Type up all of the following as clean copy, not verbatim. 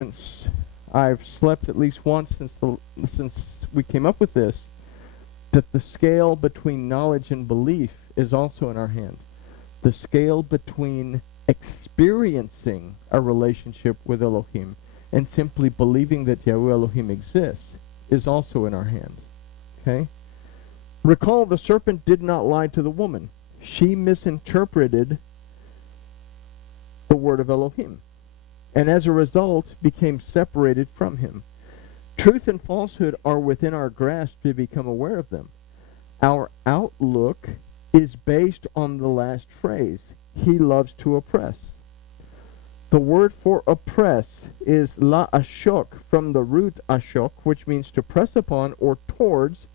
since I've slept at least once since we came up with this, that the scale between knowledge and belief is also in our hands. The scale between experiencing a relationship with Elohim and simply believing that Yahweh Elohim exists is also in our hands. Okay? Recall, the serpent did not lie to the woman. She misinterpreted the word of Elohim, and as a result became separated from him. Truth and falsehood are within our grasp to become aware of them. Our outlook is based on the last phrase, he loves to oppress. The word for oppress is la ashok, from the root ashok, which means to press upon or towards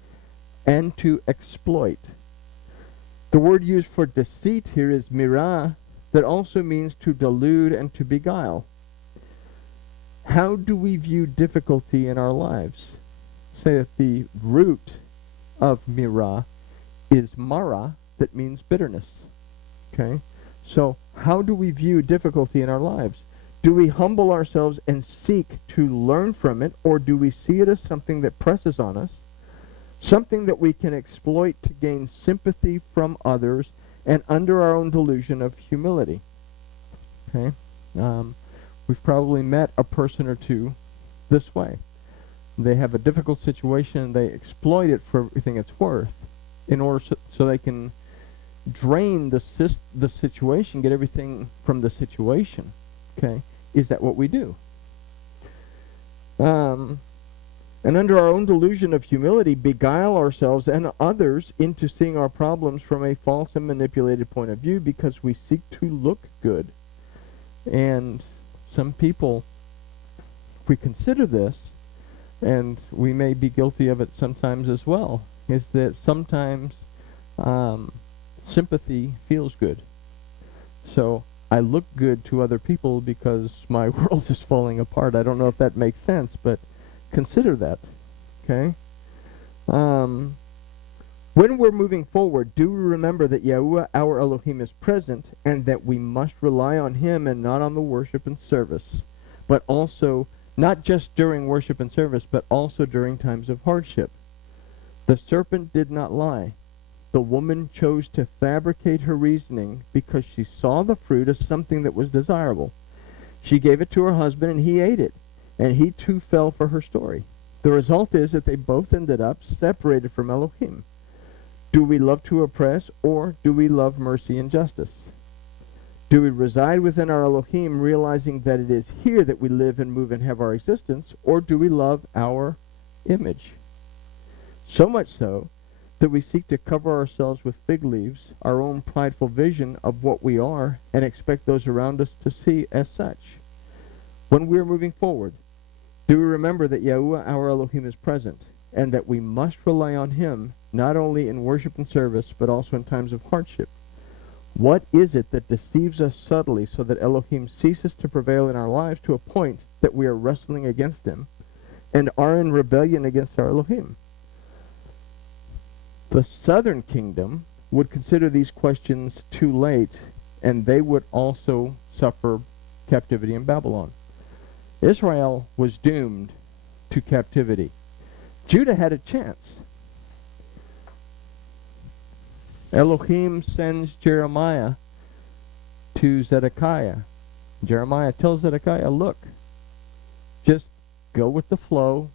and to exploit. The word used for deceit here is mirah, that also means to delude and to beguile. How do we view difficulty in our lives? Say that the root of mirah is mara, that means bitterness. Okay? So how do we view difficulty in our lives? Do we humble ourselves and seek to learn from it, or do we see it as something that presses on us, something that we can exploit to gain sympathy from others and under our own delusion of humility? Okay? We've probably met a person or two this way. They have a difficult situation and they exploit it for everything it's worth in order so they can drain the situation, get everything from the situation. Okay? Is that what we do? And under our own delusion of humility, beguile ourselves and others into seeing our problems from a false and manipulated point of view because we seek to look good. And some people, if we consider this, and we may be guilty of it sometimes as well, is that sometimes sympathy feels good. So I look good to other people because my world is falling apart. I don't know if that makes sense, but consider that. Okay? When we're moving forward, do remember that Yahuwah, our Elohim, is present, and that we must rely on him and not on the worship and service, but also, not just during worship and service, but also during times of hardship. The serpent did not lie. The woman chose to fabricate her reasoning because she saw the fruit as something that was desirable. She gave it to her husband, and he ate it, and he too fell for her story. The result is that they both ended up separated from Elohim. Do we love to oppress, or do we love mercy and justice? Do we reside within our Elohim, realizing that it is here that we live and move and have our existence, or do we love our image? So much so that we seek to cover ourselves with fig leaves, our own prideful vision of what we are, and expect those around us to see as such. When we are moving forward, do we remember that Yahuwah, our Elohim, is present, and that we must rely on him, not only in worship and service, but also in times of hardship? What is it that deceives us subtly so that Elohim ceases to prevail in our lives to a point that we are wrestling against him and are in rebellion against our Elohim? The southern kingdom would consider these questions too late, and they would also suffer captivity in Babylon. Israel was doomed to captivity. Judah had a chance. Elohim sends Jeremiah to Zedekiah. Jeremiah tells Zedekiah, look, just go with the flow,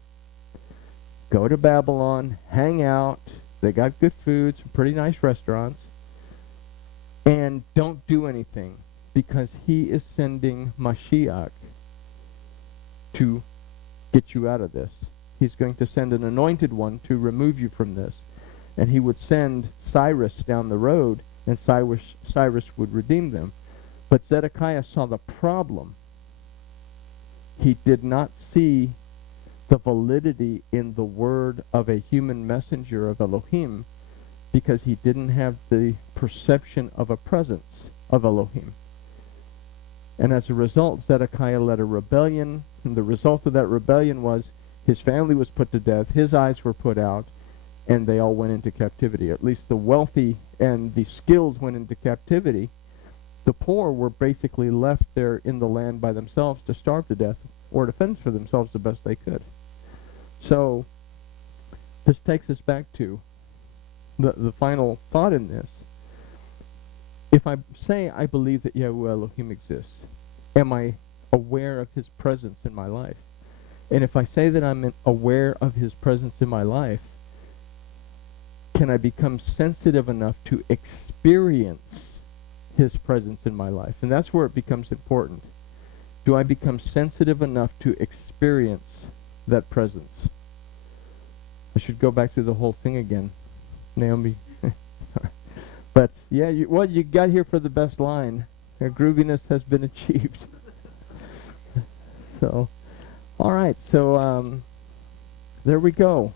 go to Babylon, hang out, they got good food, some pretty nice restaurants, and don't do anything, because he is sending Mashiach to get you out of this. He's going to send an anointed one to remove you from this. And he would send Cyrus down the road, and Cyrus would redeem them. But Zedekiah saw the problem. He did not see the validity in the word of a human messenger of Elohim, because he didn't have the perception of a presence of Elohim. And as a result, Zedekiah led a rebellion, and the result of that rebellion was his family was put to death, his eyes were put out, and they all went into captivity. At least the wealthy and the skilled went into captivity. The poor were basically left there in the land by themselves to starve to death or to fend for themselves the best they could. So this takes us back to the final thought in this. If I say I believe that Yahweh Elohim exists, am I aware of his presence in my life? And if I say that I'm aware of his presence in my life, can I become sensitive enough to experience his presence in my life? And that's where it becomes important. Do I become sensitive enough to experience that presence? I should go back through the whole thing again, Naomi. But yeah, you got here for the best line. Grooviness has been achieved. So, all right. So there we go.